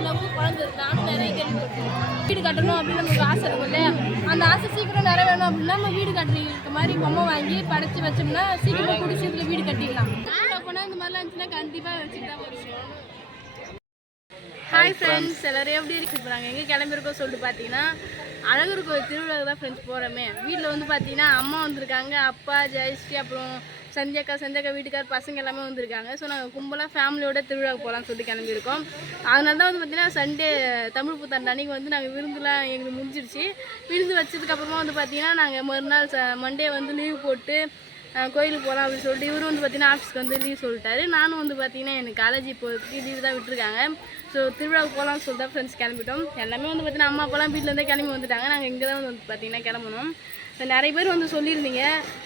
இல்லாமல் குழந்தை நானும் நிறைய கேள்விப்பட்டிருக்கேன். வீடு கட்டணும் அப்படின்னு நமக்கு ஆசை இருக்கும் இல்லையா, அந்த ஆசை சீக்கிரம் நிறைவேறணும் அப்படின்னா நம்ம வீடு கட்டுறதுக்கு மாதிரி பொம்மை வாங்கி படைச்சி வச்சோம்னா சீக்கிரமாக கூடி சீக்கிரம் வீடு கட்டிடலாம். போனால் இந்த மாதிரிலாம் இருந்துச்சுன்னா கண்டிப்பாக வச்சுட்டு தான் வருவோம். ஹாய் ஃப்ரெண்ட்ஸ், எல்லோரும் எப்படி இருக்கு நாங்கள் எங்கே கிளம்பிருக்கோம் சொல்லிட்டு பார்த்தீங்கன்னா அழகர் கோவில் திருவிழாவுக்கு தான் ஃப்ரெண்ட்ஸ் போகிறோமே. வீட்டில் வந்து பார்த்தீங்கன்னா அம்மா வந்திருக்காங்க, அப்பா ஜெயஸ்ரீ, அப்புறம் சந்தியாக்கா வீட்டுக்கார் பசங்க எல்லாமே வந்திருக்காங்க. ஸோ நாங்கள் கும்பலாக ஃபேமிலியோட திருவிழாவுக்கு போகலான்னு சொல்லிட்டு கிளம்பியிருக்கோம். அதனால தான் வந்து பார்த்திங்கன்னா சண்டே தமிழ் புத்தாண்டு அன்றைக்கி வந்து நாங்கள் விருந்துலாம் எங்களுக்கு முடிஞ்சிருச்சு. விருந்து வச்சதுக்கப்புறமா வந்து பார்த்திங்கன்னா நாங்கள் மறுநாள் மண்டே வந்து லீவ் போட்டு கோயிலுக்கு போகலாம் அப்படின்னு சொல்லிட்டு இவரும் வந்து பார்த்திங்கன்னா ஆஃபீஸ்க்கு வந்து லீவ் சொல்லிட்டாரு. நானும் வந்து பார்த்திங்கன்னா எனக்கு காலேஜ் இப்போதைக்கு லீவ் தான் விட்டுருக்காங்க. ஸோ திருவிழாவுக்கு போகலான்னு சொல்லிட்டு தான் ஃப்ரெண்ட்ஸ் கிளம்பிட்டோம். எல்லாமே வந்து பார்த்திங்கன்னா அம்மா அப்பாலாம் வீட்டிலேருந்தே கிளம்பி வந்துட்டாங்க. நாங்கள் இங்கே தான் வந்து பார்த்திங்கன்னா கிளம்பணும். நிறைய பேர் வந்து சொல்லியிருந்தீங்க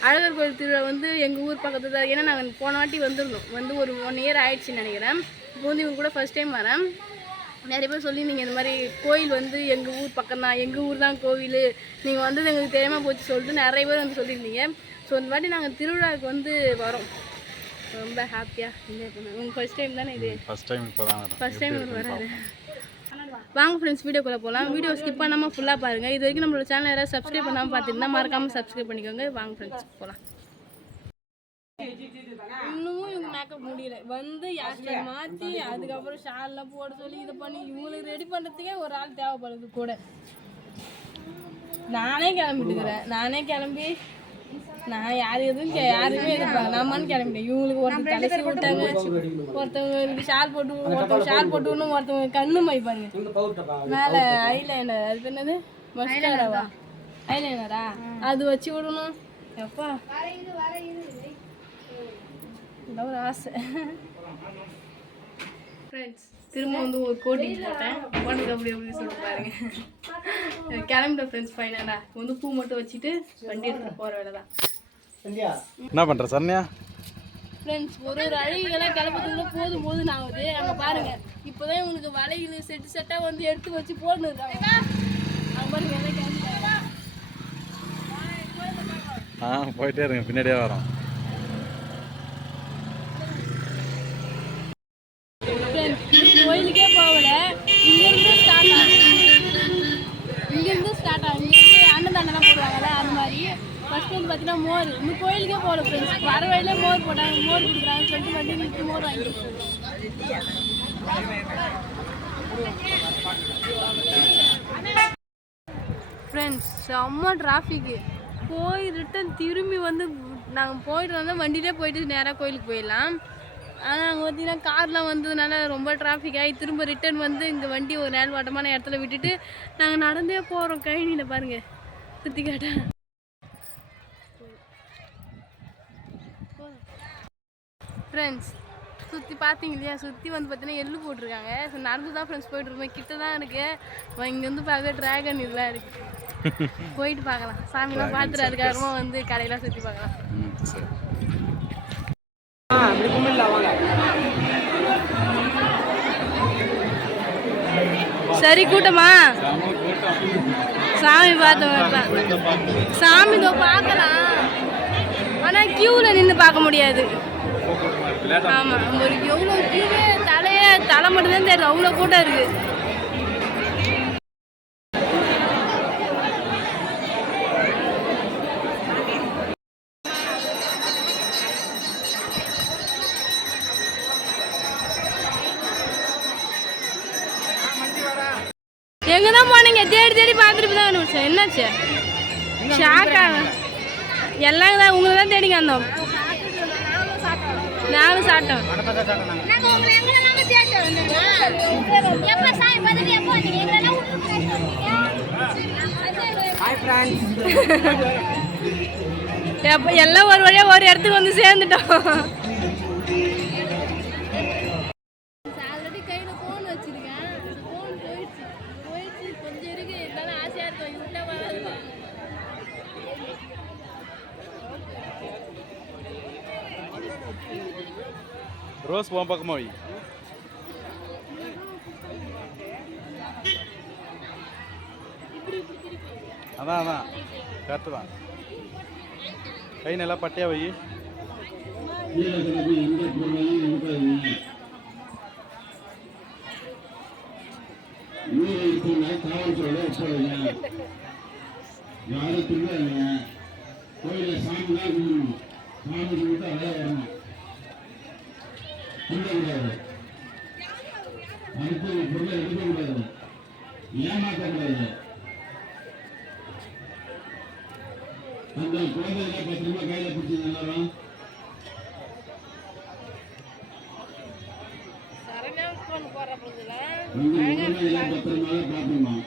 அழகர் கோயில் திருவிழா வந்து எங்கள் ஊர் பக்கத்து தான். ஏன்னா நாங்கள் போன வாட்டி வந்துருந்தோம், வந்து ஒரு 1 இயர் ஆயிடுச்சுன்னு நினைக்கிறேன். இப்போ வந்து இவங்க கூட ஃபஸ்ட் டைம் வரேன். நிறைய பேர் சொல்லியிருந்தீங்க இந்த மாதிரி கோயில் வந்து எங்கள் ஊர் பக்கம் தான், எங்கள் ஊர் தான் கோவில், நீங்கள் வந்தது எங்களுக்கு தெரியாமல் போச்சு சொல்லிட்டு நிறைய பேர் வந்து சொல்லியிருந்தீங்க. ஸோ இந்த வாட்டி நாங்கள் திருவிழாவுக்கு வந்து வரோம். ரொம்ப ஹாப்பியாக என்ஜாய் பண்ணுவோம். உங்கள் ஃபஸ்ட் டைம் தானே இது? ஃபஸ்ட் டைம் வராது. வாங்க ஃப்ரெண்ட்ஸ் வீடியோக்குள்ளே போகலாம். வீடியோ ஸ்கிப் பண்ணாமல் ஃபுல்லாக பாருங்கள். இது வரைக்கும் நம்மளோட சேனல் யாராவது சப்ஸ்கிரைப் பண்ணாமல் பார்த்துருந்தா மறக்காமல் சப்ஸ்கிரைப் பண்ணிக்கோங்க. வாங்க ஃப்ரெண்ட்ஸ் போகலாம். இன்னமும் இவங்க மேக்கப் முடியல, வந்து யாஸ்டை மாற்றி அதுக்கப்புறம் ஷால்லாம் போட சொல்லி இதை பண்ணி இவங்களுக்கு ரெடி பண்ணுறதுக்கே ஒரு ஆள் தேவைப்படுது கூட. நானே கிளம்பி நான் யாருமே எதிர்ப்பாங்க நம்மன்னு கிளம்பிட்டேன். இவங்களுக்கு ஒருத்தர் தலைசி விட்டாங்க, ஒருத்தவங்க ஷால் போட்டு விடணும், ஒருத்தவங்க கண்ணு மைப்பாங்க மேலே ஐலைனர், அது என்னது மஸ்காராவா ஐலைனரா அது வச்சு விடணும். எப்பா ஒரு ஆசை. ஃப்ரெண்ட்ஸ் திரும்ப வந்து ஒரு கோட்டிங் போட்டேன், போனதுக்கு அப்படி சொல்லிட்டு பாருங்க. கிளம்பிட்டேன் ஃப்ரெண்ட்ஸ். ஃபைனலாக வந்து பூ மட்டும் வச்சுட்டு வண்டி எடுத்துகிட்டு போகிற வேலை தான். என்ன பண்ணுற சரண்யா? ஃப்ரெண்ட்ஸ் ஒரு அழகிகளாக கிளம்புறதுக்குள்ள போதும் ஆகுது. அங்கே பாருங்கள் இப்போதான் உங்களுக்கு வலையில் செட்டாக வந்து எடுத்து வச்சு போடணும் இருக்காங்க. அவங்க பாருங்க எல்லாம் கிளம்பி போயிட்டே இருங்க, பின்னாடியே வரோம். கோயிலுக்கே போகல, இங்கேருந்து ஸ்டார்ட் ஆகும். இங்கேருந்து அன்னதானம்லாம் போடுவாங்கல்ல, அது மாதிரி ஃபஸ்ட்டு வந்து பார்த்தீங்கன்னா மோர். இன்னும் கோயிலுக்கே போகல ஃப்ரெண்ட்ஸ், வர வழியிலே மோர் போட்டாங்க, மோர் கொடுக்குறாங்கன்னு சொல்லிட்டு வண்டி நிறுத்தி மோர் வாங்கிட்டு ஃப்ரெண்ட்ஸ். செம்ம டிராஃபிக்கு. போய் ரிட்டன் திரும்பி வந்து நாங்கள் போயிட்டு வந்தால் வண்டியிலே போயிட்டு நேராக கோயிலுக்கு போயிடலாம். ஆனால் அங்கே பார்த்தீங்கன்னா கார்லாம் வந்ததுனால ரொம்ப டிராஃபிக் ஆகி திரும்ப ரிட்டன் வந்து இங்கே வண்டி ஒரு நேல்வாட்டமான இடத்துல விட்டுட்டு நாங்கள் நடந்தே போகிறோம். கழனியில் பாருங்கள் சுற்றி காட்டேன். ஃப்ரெண்ட்ஸ் சுற்றி பார்த்தீங்க இல்லையா, சுற்றி வந்து பார்த்தீங்கன்னா எள்ளு போட்டிருக்காங்க. ஸோ நடந்து தான் ஃப்ரெண்ட்ஸ் போய்ட்டுருக்கோம். கிட்ட தான் இருக்குது. இங்கே வந்து பார்க்க ட்ராகன் இதெல்லாம் இருக்குது, போயிட்டு பார்க்கலாம். சாமிலாம் பார்த்துட்டு அதுக்கப்புறமா வந்து கடையெல்லாம் சுற்றி பார்க்கலாம். சரி கூட்டமா சாமி பார்த்தோம், சாமி இதோ பார்க்கலாம். ஆனால் கியூவில் நின்று பார்க்க முடியாது. ஆமாம், ஒரு எவ்வளோ கியூவே தலை மட்டும்தான் தெரியும், அவ்வளோ கூட்டம் இருக்குது. எங்கே தான் போனீங்க? தேடி பார்த்துட்டு தான் சார். என்னாச்சு? ஷாக்காக எல்லாம் தான் உங்களை தான் தேடிங்க வந்தோம். நானும் சாப்பிட்டோம். எல்லாம் ஒரு வழியாக ஒரு இடத்துக்கு வந்து சேர்ந்துட்டோம். ரோஸ் போகும் பக்கமா வை. அதான் கரெக்டு தான். கை நல்லா பட்டையா வை. யாரும் திருடாங்க. கோயிலில் சாமி தான் கும்பிடணும். சாமி கும்பிட்டு அதே வரணும். திருடக்கூடாது. அடுத்த பொருளை எடுக்கக்கூடாது. ஏமாற்றக்கூடாது. அந்த குழந்தைகளை பத்திரமா கையில பிடிச்சது எல்லாரும் பத்திரமாக பார்க்கணும்.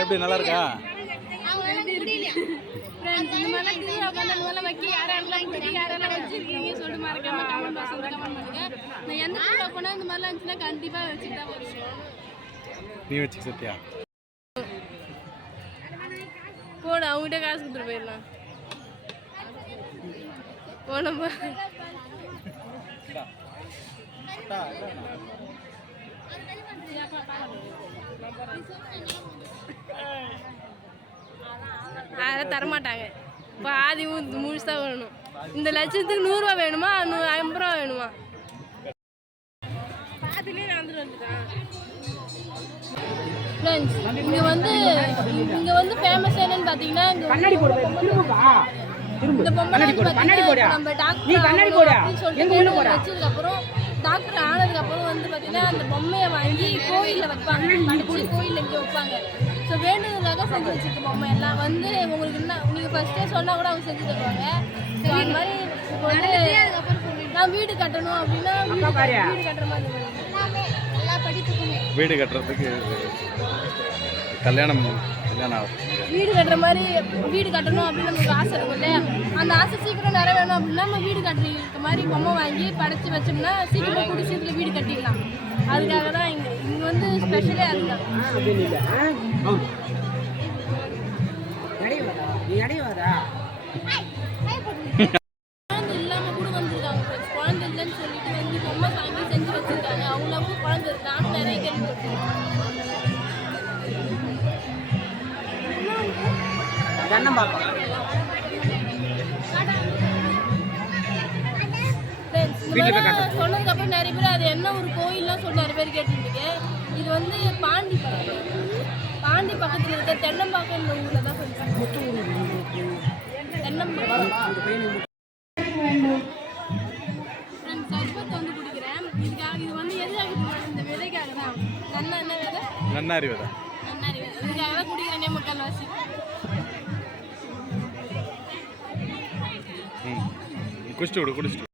எப்படி நல்லா இருக்கா? இந்த மாதிரிலாம் திருவிழா உட்காந்து அந்த மாதிரிலாம் வைக்க யாரெல்லாம் தெரியும், யாரெல்லாம் வச்சிருக்கீங்க சொல்லிட்டு மறக்காம கமெண்ட் பாக்ஸ்ல கமெண்ட் பண்ணுங்க. நான் எந்த திருவிழா போனால் இந்த மாதிரிலாம் இருந்துச்சுன்னா கண்டிப்பாக வச்சுட்டு தான் வருவேன். நீ வச்சு சத்யா போடு, அவங்ககிட்ட காசு கொடுத்துட்டு போயிடலாம். போனப்பா அதெல்லாம் தரமாட்டாங்க. பாதி முழுசா வேணும். இந்த லட்சத்துக்கு 100 ரூபா வேணுமா, 50 ரூபா வேணுமா? பாதிலே நடந்துட்டு வந்துட்டான். இங்க வந்து ஃபேமஸ் என்னன்னு பாத்தீங்கன்னா இந்த பொம்மை நம்ம டாக்டர் வச்சதுக்கு அப்புறம் டாக்டர் ஆனதுக்கு அப்புறம் வந்து பாத்தீங்கன்னா அந்த பொம்மையை வாங்கி கோயில்ல வைப்பாங்க. படிச்சு கோயில்ல இங்க வைப்பாங்க. ஸோ வேண்டுதலுக்காக செஞ்சு வச்சிருக்க பொம்மை எல்லாம் வந்து உங்களுக்கு என்ன நீங்கள் ஃபர்ஸ்டே சொன்னால் கூட அவங்க செஞ்சு தருவாங்க. ஸோ அந்த மாதிரி இப்போ வந்து நான் வீடு கட்டணும் அப்படின்னா வீடு கட்டுற மாதிரி எல்லா படிப்புக்குமே வீடு கட்டுறதுக்கு கல்யாணம் வீடு கட்டுற மாதிரி வீடு கட்டணும் அப்படின்னு நமக்கு ஆசை இருக்கும் இல்லையா? அந்த ஆசை சீக்கிரம் நிறைவேணும் அப்படின்னா நம்ம வீடு கட்டுற மாதிரி பொம்மை வாங்கி படைச்சி வச்சோம்னா சீக்கிரம் கூடி சீக்கிரம் வீடு கட்டிடலாம். அதுக்காக தான் இங்கே வந்து ஸ்பெஷலே அதுதான். குழந்தை இல்லாமல் கூட வந்திருக்காங்க. குழந்தை இல்லைன்னு சொல்லிட்டு வந்து பொம்மை வாங்கி செஞ்சு வச்சிருக்காங்க. அவங்களும் குழந்தை இருக்கான்னு நிறைய கேள்விப்பட்டிருக்கேன். சொன்னதுக்கு அப்புறம் நிறைய பேர் அது என்ன ஒரு கோயில்லாம் சொல்லி நிறைய பேர் கேட்டுருக்கீங்க. இது வந்து பாண்டி பக்கத்தில் இருக்க தென்னம்பாக்கம் ஊரில் தான் தென்னம்பாக்கம் சர்பத் வந்து குடிக்கிறேன். இது வந்து எதுக்காக இந்த விதைக்காக தான். என்ன விதை? நன்னாரி விதை. இதுக்காக தான் குடிக்கிறேனே முக்கால்வாசி. குடிச்சிட்டு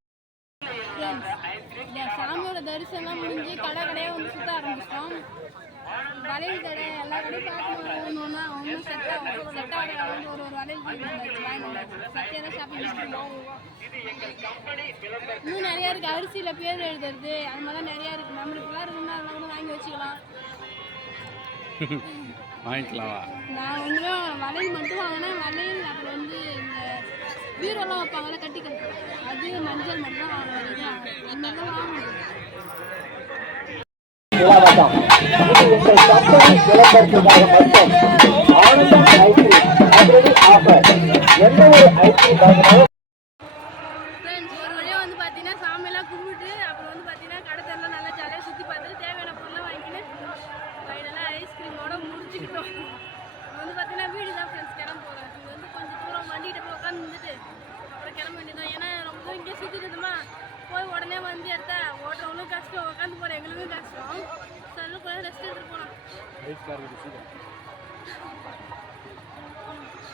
சாமியோட தரிசனம் முடிஞ்சு கடையாக வந்து சுத்த ஆரம்பிச்சிட்டோம். வளையல் கடை எல்லா கடையும் பார்த்து ஒன்றுனா ஒன்றும் செட் ஆகிற வந்து ஒரு வளையல் சத்தியெல்லாம் ஷாப்பிங் பண்ணுவோம். இன்னும் நிறையா இருக்குது. அரிசியில் பேர் எழுதுறது அது மாதிரிலாம் நிறையா இருக்குது. நம்மளுக்குலாம் இருக்குன்னா அதெல்லாம் கூட வாங்கி வச்சுக்கலாம். நான் ஒன்றுமே வளையல் மட்டும் வாங்கினேன். வளையல் அப்புறம் வந்து இந்த பீரோலாம் வைப்பாங்கல்ல கட்டி அது மஞ்சள் மட்டும் தான் வாங்குவேன். அதனால வாங்கணும். ஒரு வழியாக வந்து பார்த்தீங்கன்னா சாமியெல்லாம் கும்பிட்டு அப்புறம் வந்து பார்த்தீங்கன்னா கடத்தெல்லாம் நல்லா ஜாலியாக சுற்றி பார்த்துட்டு தேவையான பொருளாக வாங்கிட்டு ஃபைனலாக ஐஸ்கிரீமோட முடிச்சுக்கிட்டோம். வந்து பார்த்தீங்கன்னா வீடு தான் ஃப்ரெண்ட்ஸ் கிளம்ப போகிறேன். இது வந்து கொஞ்சம் தூரம் வண்டிகிட்ட போய் உட்காந்து இருந்துட்டு அப்புறம் கிளம்ப வேண்டியதான். ஏன்னா ரொம்ப தூரம் இங்கே சுற்றிட்டுமா போய் உடனே வந்து எடுத்தா ஓட்டுறவங்களும் கஷ்டம், உட்காந்து போகிற எங்களுக்கும் கஷ்டம். சொல்ல கூட ரெஸ்ட் எடுத்துட்டு போகலாம்.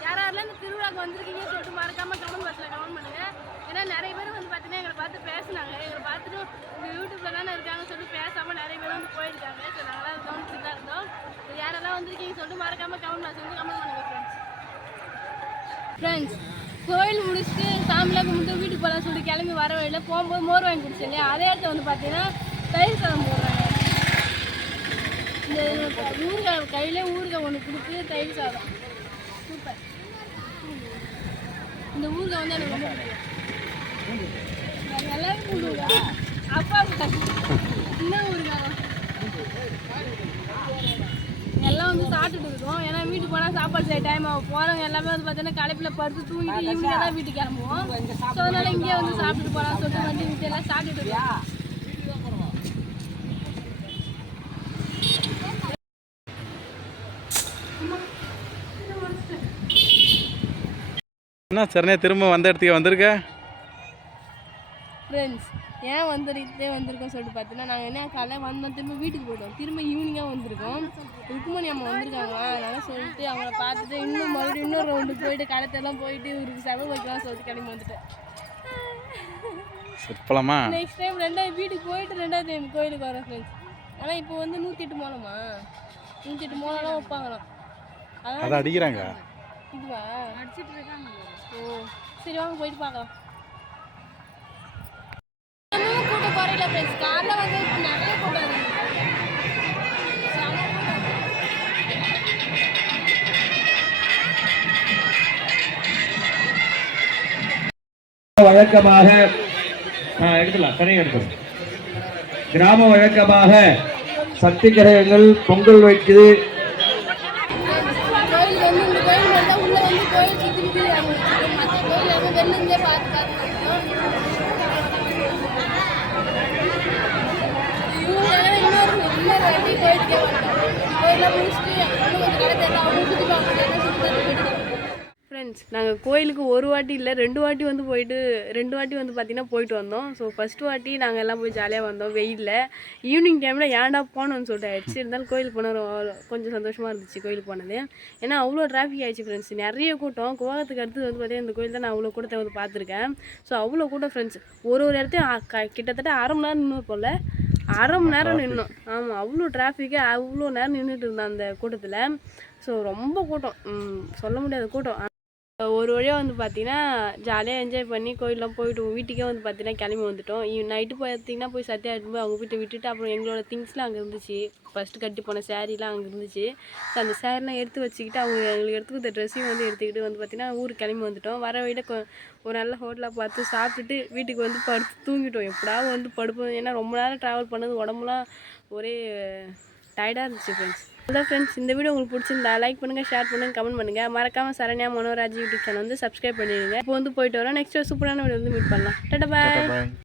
யாரெல்லாம் இந்த திருவிழாவுக்கு வந்திருக்கீங்க சொல்லிட்டு மறக்காமல் கமெண்ட் பாக்ஸில் கமெண்ட் பண்ணுங்கள். ஏன்னா நிறைய பேர் வந்து பார்த்தீங்கன்னா எங்களை பார்த்து பேசினாங்க. எங்களை பார்த்துட்டு இந்த யூடியூப்ல தானே இருக்காங்கன்னு சொல்லிட்டு பேசாமல் நிறைய பேர் வந்து போயிருக்காங்க. ஸோ நாங்களாம் கவனிச்சுட்டு தான் இருந்தோம். யாரெல்லாம் வந்திருக்கீங்க சொல்லிட்டு மறக்காமல் கமெண்ட் பாக்ஸ் வந்து கமெண்ட் பண்ணுங்கள் ஃப்ரெண்ட்ஸ். கோயில் முடிச்சுட்டு சாமிலாம் கும்பிட்டு வீட்டுக்கு போகலாம் சொல்லிட்டு கிளம்பி வர வழியில் போகும்போது மோர் வாங்கி குடிச்சு இல்லையா? அதே இடத்துல வந்து பார்த்தீங்கன்னா தயிர் சாதம் போடுறாங்க. இந்த ஊறுகாய் கையிலே ஊறுகாய் ஒன்று கொடுத்து தயிர் சாதம் சூப்பர். இந்த ஊறுகாய் வந்து எனக்கு ரொம்ப பிடிக்கும். எல்லாரும் கூடுவா அப்பா இன்னும் ஊறுகாய் எல்லாம் வந்து சாப்பிட்டுட்டு இருக்கோம். ஏன்னா வீட்டுக்கு போனால் சாப்பாடு செய்ய டைம் ஆகும். போகிறவங்க எல்லாமே வந்து பார்த்தீங்கன்னா களைப்பில் படுத்து தூங்கிட்டு ஈவினிங் தான் வீட்டுக்கு கிளம்புவோம். ஸோ அதனால் இங்கேயே வந்து சாப்பிட்டுட்டு போகலாம்னு சொல்லிட்டு வந்து வீட்டு எல்லாம் சாப்பிட்டுட்டு இருக்கோம். என்ன சரணியா திரும்ப வந்த இடத்துக்கு வந்திருக்க? ஃப்ரெண்ட்ஸ் ஏன் வந்திருக்கோம் சொல்லிட்டு பார்த்தீங்கன்னா நாங்கள் என்ன காலையில் வந்தோம், திரும்ப வீட்டுக்கு போயிட்டோம், திரும்ப ஈவினிங்காக வந்திருக்கோம். ருக்குமணி அம்மா வந்திருக்காங்களா, அதனால் சொல்லிட்டு அவங்கள பார்த்துட்டு இன்னும் மறுபடியும் இன்னொரு ரவுண்டு போயிட்டு கடைத்தெல்லாம் போயிட்டு இவருக்கு செலவு வைக்கலாம் சொல்லிட்டு கிளம்பி வந்துட்டேன். போலாமா? நெக்ஸ்ட் டைம் ரெண்டாவது வீட்டுக்கு போயிட்டு ரெண்டாவது டைம் கோயிலுக்கு வரோம் ஃப்ரெண்ட்ஸ். ஆனால் இப்போ வந்து 108 மோளமா 108 மோளம்லாம் வைப்பாங்களாம். அதை அடிக்கிறாங்க. இதுவா அடிச்சிட்டு இருக்காங்க. ஓ சரி வாங்க போயிட்டு பார்க்கலாம். கூட்டம் குறையில ஃப்ரெண்ட்ஸ், காரில் வந்து நிறைய கூட்டம் இருக்கு. வழக்கமாக எடுக்கலாம், தனியாக எடுக்கணும். கிராம வழக்கமாக சக்தி கிரகங்கள் பொங்கல் வைக்குது. கோயில் வந்து இந்த கோயில் மட்டும் உள்ள வந்து கோயில் சுற்றி மற்ற கோயில் வந்து வெளிலிருந்தே பார்த்து இன்னொரு வாட்டி கோயிலுக்கே வந்தோம். கோயிலெலாம் முடிச்சுட்டு இன்னும் கொஞ்சம் கடை அவங்க சுற்றி பார்க்கணும். ஃப்ரெண்ட்ஸ் நாங்கள் கோயிலுக்கு ஒரு வாட்டி இல்லை 2 வாட்டி வந்து போயிட்டு 2 வாட்டி வந்து பார்த்திங்கன்னா போயிட்டு வந்தோம். ஸோ ஃபஸ்ட்டு வாட்டி நாங்கள் எல்லாம் போய் ஜாலியாக வந்தோம் வெயிலில். ஈவினிங் டைமில் ஏன்டா போனோன்னு சொல்லிட்டு ஆயிடுச்சு. இருந்தாலும் கோயிலுக்கு போன கொஞ்சம் சந்தோஷமாக இருந்துச்சு கோயிலுக்கு போனது. ஏன்னா அவ்வளோ டிராஃபிக் ஆயிடுச்சு ஃப்ரெண்ட்ஸ், நிறைய கூட்டம். கோவத்துக்கு அடுத்து வந்து பார்த்தீங்கன்னா இந்த கோயில் தான் நான் அவ்வளோ கூட்டத்தை வந்து பார்த்துருக்கேன். ஸோ அவ்வளோ கூட்டம் ஃப்ரெண்ட்ஸ், ஒரு இடத்தையும் கிட்டத்தட்ட அரை மணி நேரம் நின்று போல், அரை மணி நேரம் நின்னோம். ஆமாம் அவ்வளோ டிராஃபிக்கு, அவ்வளோ நேரம் நின்றுட்டு இருந்தோம் அந்த கூட்டத்தில். ஸோ ரொம்ப கூட்டம், சொல்ல முடியாத கூட்டம். ஒரு வழியாக வந்து பார்த்திங்கன்னா ஜாலியாக என்ஜாய் பண்ணி கோயிலெலாம் போய்ட்டு வீட்டுக்கே வந்து பார்த்திங்கன்னா கிளம்பி வந்துட்டோம். நைட்டு பார்த்திங்கன்னா போய் சத்யா எடுத்து போய் அவங்க வீட்டை விட்டுட்டு அப்புறம் எங்களோட திங்ஸ்லாம் அங்கே இருந்துச்சு. ஃபஸ்ட்டு கட்டி போன சேரீலாம் அங்கே இருந்துச்சு. ஸோ அந்த சேரீலாம் எடுத்து வச்சுக்கிட்டு அவங்க எங்களுக்கு எடுத்துக்கிட்ட ட்ரெஸ்ஸையும் வந்து எடுத்துக்கிட்டு வந்து பார்த்திங்கன்னா ஊருக்கு கிளம்பி வந்துட்டோம். வர வழியில் ஒரு நல்ல ஹோட்டலாக பார்த்து சாப்பிட்டுட்டு வீட்டுக்கு வந்து படுத்து தூங்கிட்டோம். எப்படாவது வந்து படுப்போம், ஏன்னா ரொம்ப நேரம் ட்ராவல் பண்ணது உடம்புலாம் ஒரே டயர்டாக இருந்துச்சு ஃப்ரெண்ட்ஸ். அதான் ஃப்ரெண்ட்ஸ், இந்த வீடியோ உங்களுக்கு பிடிச்சிருந்தா லைக் பண்ணுங்கள், ஷேர் பண்ணுங்கள், கமெண்ட் பண்ணுங்கள். மறக்காமல் சரண்யா மனோராஜ் யூடியூப் சேனல் வந்து சப்ஸ்கிரைப் பண்ணிடுங்க. இப்போ வந்து போயிட்டு வரோம். நெக்ஸ்ட் சூப்பரான வீடியோ வந்து மீட் பண்ணலாம். டாடா பாய்.